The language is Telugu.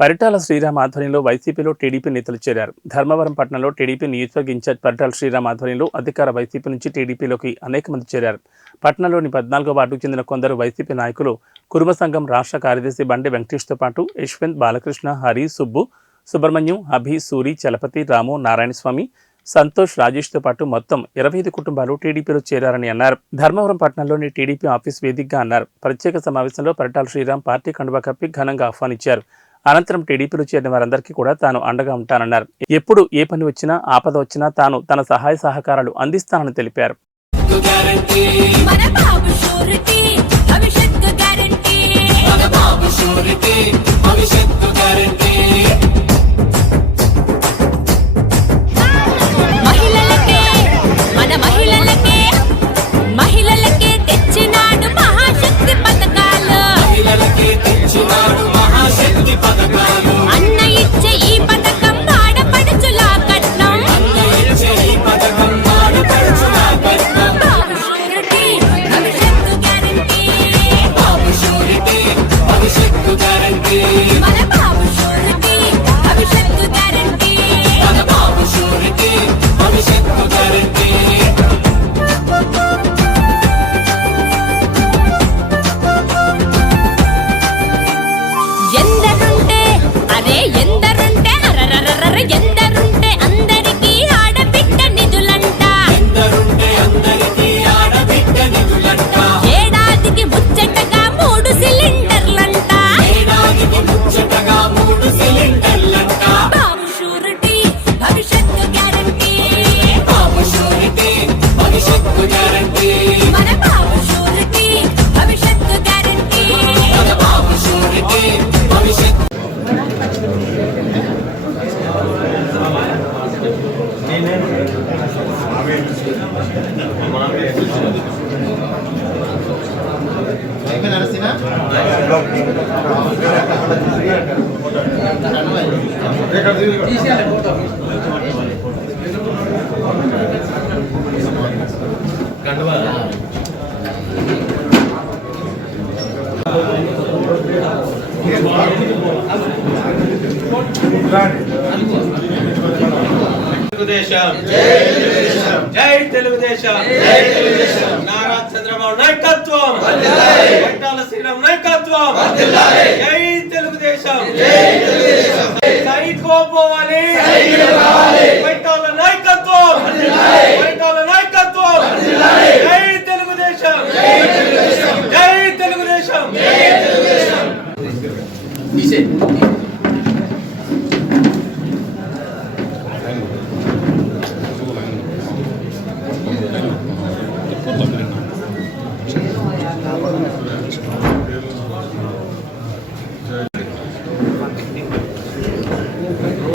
పరిటాల శ్రీరామ్ ఆధ్వర్యంలో వైసీపీలో టీడీపీ నేతలు చేరారు. ధర్మవరం పట్టణంలో టీడీపీ నియోజకవర్గ ఇన్ఛార్జ్ పరిటాల శ్రీరామ్ ఆధ్వర్యంలో అధికార వైసీపీ నుంచి టీడీపీలోకి అనేక మంది చేరారు. పట్టణంలోని 14వ వార్డుకు చెందిన కొందరు వైసీపీ నాయకులు కురుమ సంఘం రాష్ట్ర కార్యదర్శి బండి వెంకటేష్తో పాటు యశ్వంత్, బాలకృష్ణ, హరి, సుబ్బు, సుబ్రహ్మణ్యం, అభి, సూరి, చలపతి, రాము, నారాయణస్వామి, సంతోష్, రాజేష్తో పాటు మొత్తం 25 కుటుంబాలు టీడీపీలో చేరారని అన్నారు. ధర్మవరం పట్టణంలోని టీడీపీ ఆఫీస్ వేదికగా అన్నారు. ప్రత్యేక సమావేశంలో పరిటాల శ్రీరామ్ పార్టీ కండువా కప్పి ఘనంగా ఆహ్వానించారు. అనంతరం టీడీపీలో చేరిన వారందరికీ కూడా తాను అండగా ఉంటానన్నారు. ఎప్పుడు ఏ పని వచ్చినా, ఆపద వచ్చినా తాను తన సహాయ సహకారాలు అందిస్తానని తెలిపారు. జై తెలుగుదేశం, నారా చంద్రబాబు నాయకత్వం, పరిటాల శ్రీరామ్ నాయకత్వం, జై తెలుగుదేశం, సైకో పోవాలి, పరిటాల నాయకత్వం.